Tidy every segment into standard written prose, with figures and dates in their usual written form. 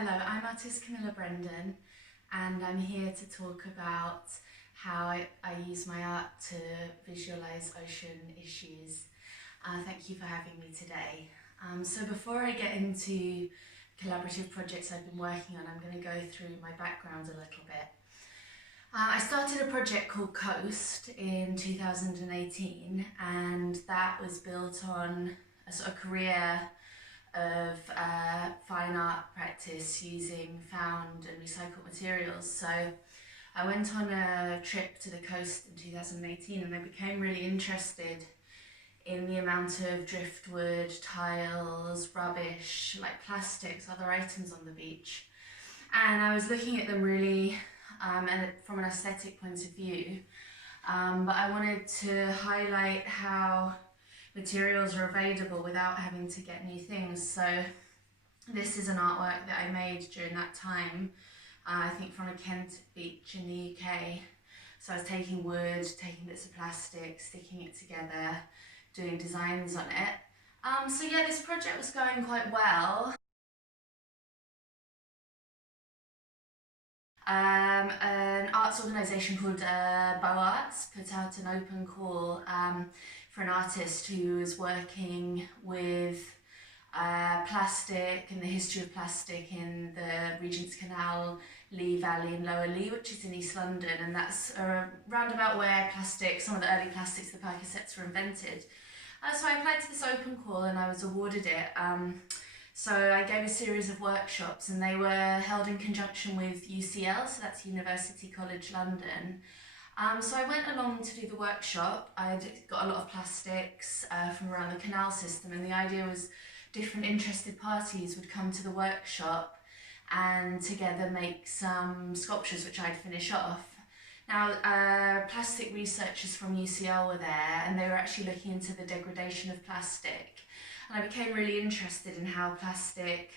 Hello, I'm artist Camilla Brendon and I'm here to talk about how I use my art to visualise ocean issues. Thank you for having me today. So before I get into collaborative projects I've been working on, I'm going to go through my background a little bit. I started a project called Coast in 2018 and that was built on a sort of career of fine art practice using found and recycled materials. So I went on a trip to the coast in 2018 and I became really interested in the amount of driftwood, tiles, rubbish, like plastics, other items on the beach. And I was looking at them really and from an aesthetic point of view, but I wanted to highlight how materials are available without having to get new things. So this is an artwork that I made during that time, I think from a Kent beach in the UK. So I was taking wood, taking bits of plastic, sticking it together, doing designs on it. So yeah, this project was going quite well. An arts organisation called Arts put out an open call for an artist who was working with plastic and the history of plastic in the Regent's Canal, Lee Valley and Lower Lee, which is in East London, and that's around about where plastic, some of the early plastics, the Percocets, were invented. So I applied to this open call and I was awarded it. So I gave a series of workshops and they were held in conjunction with UCL, so that's University College London. So I went along to do the workshop. I got a lot of plastics from around the canal system, and the idea was different interested parties would come to the workshop and together make some sculptures which I'd finish off. Now, plastic researchers from UCL were there and they were actually looking into the degradation of plastic. And I became really interested in how plastic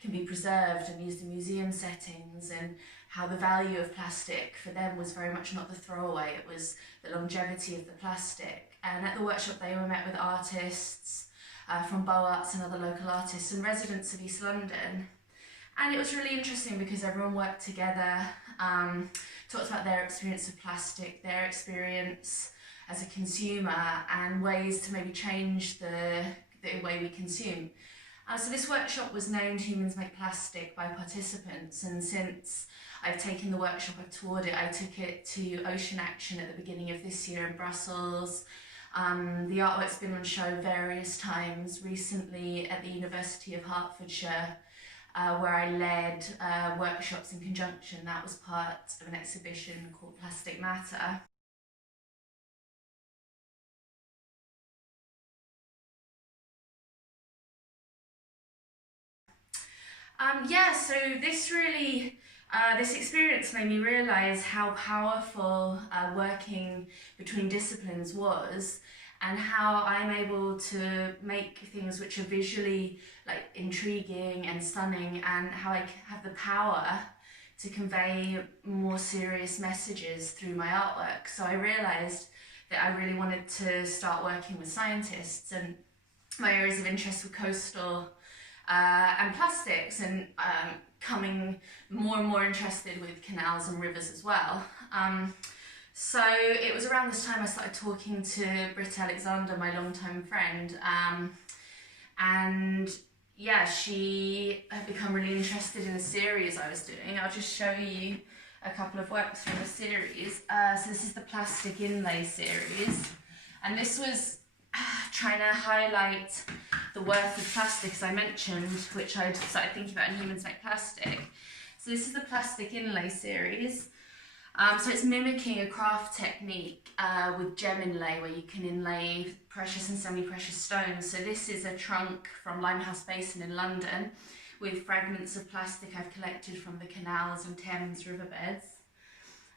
can be preserved and used in museum settings, and how the value of plastic for them was very much not the throwaway, it was the longevity of the plastic. And at the workshop they were met with artists from Arts and other local artists and residents of East London. And it was really interesting because everyone worked together, talked about their experience of plastic, their experience as a consumer, and ways to maybe change the way we consume. So this workshop was named Humans Make Plastic by participants, and since I've taken the workshop, I've toured it, I took it to Ocean Action at the beginning of this year in Brussels. The artwork's been on show various times, recently at the University of Hertfordshire, where I led workshops in conjunction. That was part of an exhibition called Plastic Matter. So this experience made me realise how powerful working between disciplines was, and how I'm able to make things which are visually intriguing and stunning, and how I have the power to convey more serious messages through my artwork. So I realised that I really wanted to start working with scientists, and my areas of interest were coastal and plastics, and coming more and more interested with canals and rivers as well. So it was around this time I started talking to Britt Alexander, my longtime friend, and yeah, she had become really interested in a series I was doing. I'll just show you a couple of works from the series. So this is the Plastic Inlay series, and this was trying to highlight the worth of plastic, as I mentioned, which I'd started thinking about in Humans Make Plastic. So this is the Plastic Inlay series. So it's mimicking a craft technique with gem inlay, where you can inlay precious and semi-precious stones. So this is a trunk from Limehouse Basin in London with fragments of plastic I've collected from the canals and Thames riverbeds.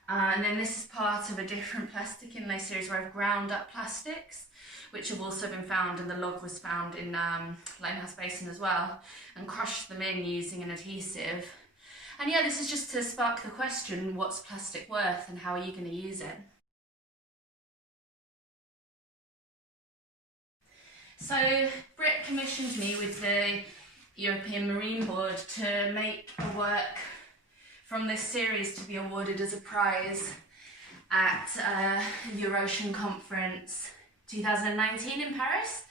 And then this is part of a different plastic inlay series where I've ground up plastics, which have also been found, and the log was found in Limehouse Basin as well, and crushed them in using an adhesive. And yeah, this is just to spark the question, what's plastic worth and how are you going to use it? So Britt commissioned me with the European Marine Board to make a work from this series to be awarded as a prize at the Eurasian Conference 2019 in Paris.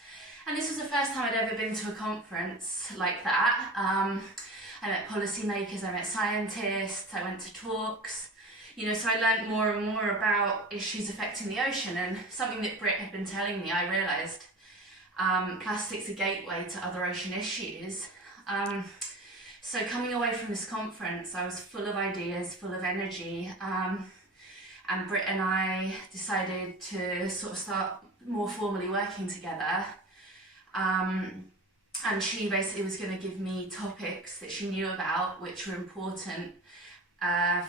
And this was the first time I'd ever been to a conference like that. I met policymakers, I met scientists, I went to talks, you know, so I learned more and more about issues affecting the ocean, and something that Britt had been telling me, I realised plastic's a gateway to other ocean issues. So coming away from this conference, I was full of ideas, full of energy, and Britt and I decided to sort of start more formally working together. And she basically was going to give me topics that she knew about, which were important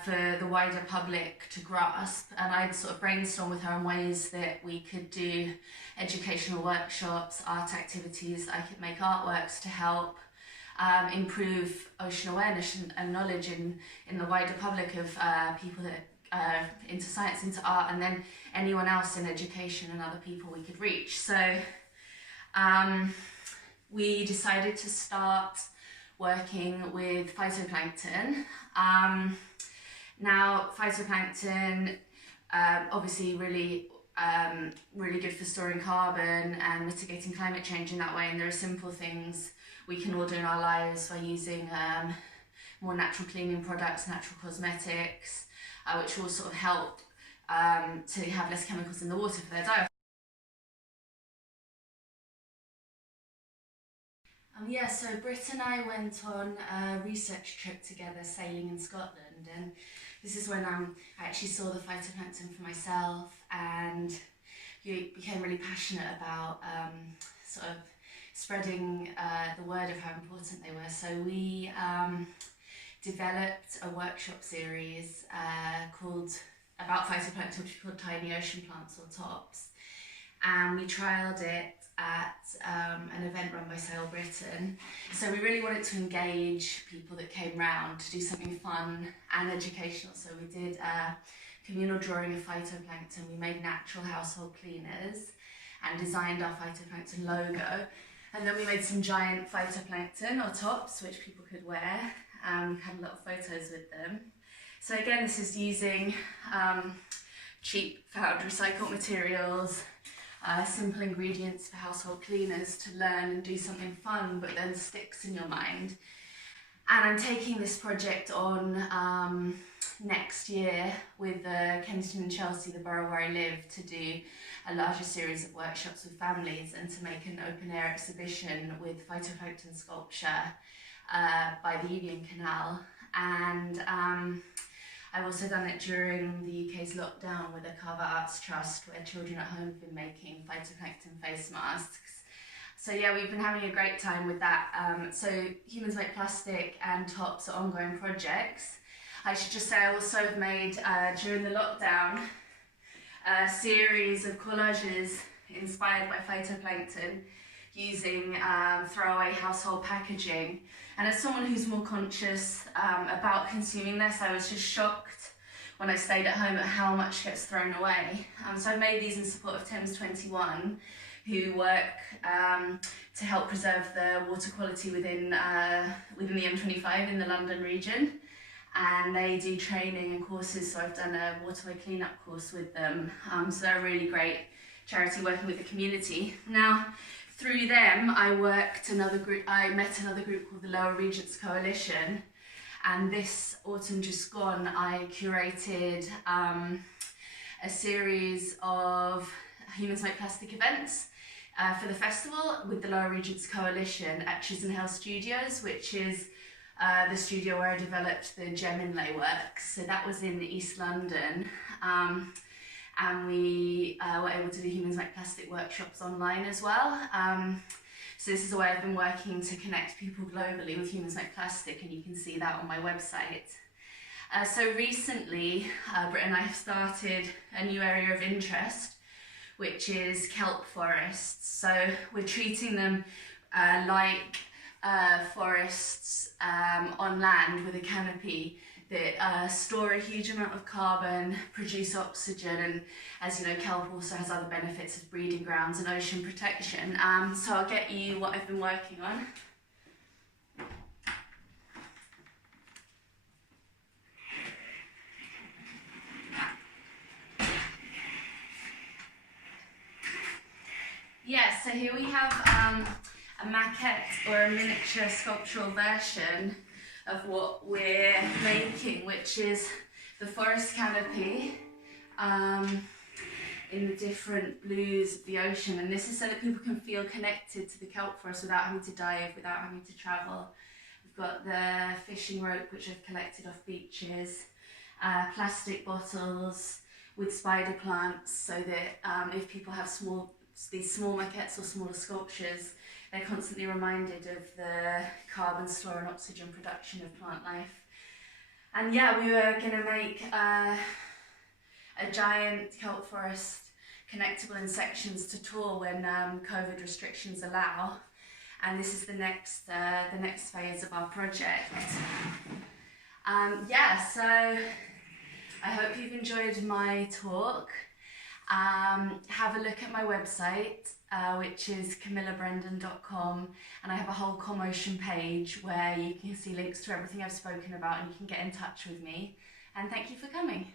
for the wider public to grasp. And I'd sort of brainstorm with her on ways that we could do educational workshops, art activities. I could make artworks to help improve ocean awareness and knowledge in the wider public of people that into science, into art, and then anyone else in education and other people we could reach. So we decided to start working with phytoplankton. Now, phytoplankton, obviously really good for storing carbon and mitigating climate change in that way, and there are simple things we can all do in our lives by using more natural cleaning products, natural cosmetics, which will sort of help to have less chemicals in the water for their diet. Yeah, so Britt and I went on a research trip together sailing in Scotland, and this is when I actually saw the phytoplankton for myself and became really passionate about sort of spreading the word of how important they were. So we developed a workshop series about phytoplankton, which is called Tiny Ocean Plants or TOPS, and we trialled it at an event run by Sail Britain. So we really wanted to engage people that came round to do something fun and educational. So we did a communal drawing of phytoplankton, we made natural household cleaners and designed our phytoplankton logo. And then we made some giant phytoplankton or tops which people could wear. We had a lot of photos with them. So again, this is using cheap found recycled materials, simple ingredients for household cleaners to learn and do something fun but then sticks in your mind. And I'm taking this project on next year with Kensington and Chelsea, the borough where I live, to do a larger series of workshops with families and to make an open air exhibition with phytoplankton sculpture by the Union Canal. And I've also done it during the UK's lockdown with the Carver Arts Trust, where children at home have been making phytoplankton face masks. So yeah, we've been having a great time with that. So Humans Make Plastic and TOPS are ongoing projects. I should just say I also have made, during the lockdown, a series of collages inspired by phytoplankton using throwaway household packaging. And as someone who's more conscious about consuming this, I was just shocked when I stayed at home at how much gets thrown away. So I made these in support of Thames 21, who work to help preserve the water quality within the M25 in the London region. And they do training and courses, so I've done a waterway cleanup course with them. So they're a really great charity working with the community. Now, through them, I met another group called the Lower Regents Coalition, and this autumn just gone, I curated a series of Humans Make Plastic events for the festival with the Lower Regents Coalition at Chisenhale Studios, which is the studio where I developed the gem inlay works. So that was in East London. And we were able to do Humans Make Plastic workshops online as well. So this is a way I've been working to connect people globally with Humans Make Plastic, and you can see that on my website. So recently, Britt and I have started a new area of interest, which is kelp forests. So we're treating them like forests on land with a canopy that store a huge amount of carbon, produce oxygen, and as you know, kelp also has other benefits as breeding grounds and ocean protection. So I'll get you what I've been working on. so here we have a maquette or a miniature sculptural version of what we're making, which is the forest canopy in the different blues of the ocean. And this is so that people can feel connected to the kelp forest without having to dive, without having to travel. We've got the fishing rope, which I've collected off beaches, plastic bottles with spider plants, so that if people have these small maquettes or smaller sculptures, they're constantly reminded of the carbon store and oxygen production of plant life. And yeah, we were going to make a giant kelp forest connectable in sections to tour when COVID restrictions allow. And this is the next phase of our project. Yeah, so I hope you've enjoyed my talk. Have a look at my website, which is CamillaBrendon.com, and I have a whole CommOcean page where you can see links to everything I've spoken about and you can get in touch with me. And thank you for coming.